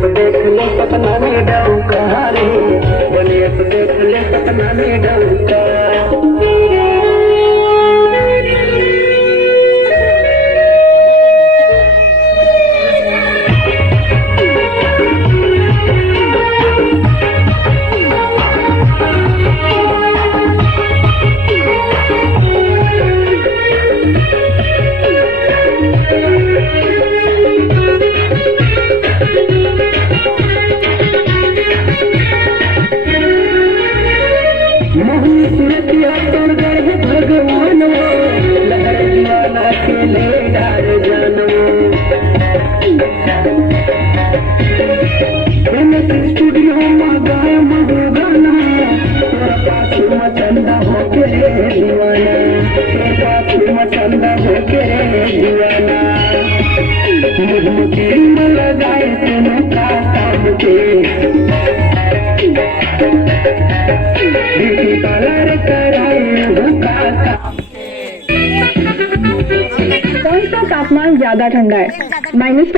तो देख ले सपना में डूबा रे, बनिया तो देख ले सपना में डूबा। मोहनी सुरतिया तोड़ गए भगवान वो, लहर दीवाना के ले डार जानो। स्टूडियो में गाय मधुगाना, तोरा पास मचंदा हो के रे दीवाना, तोरा पास मचंदा हो के रे दीवाना। मुझे में लगाए तेनों का काम के, कौन सा तापमान ज्यादा ठंडा है? -40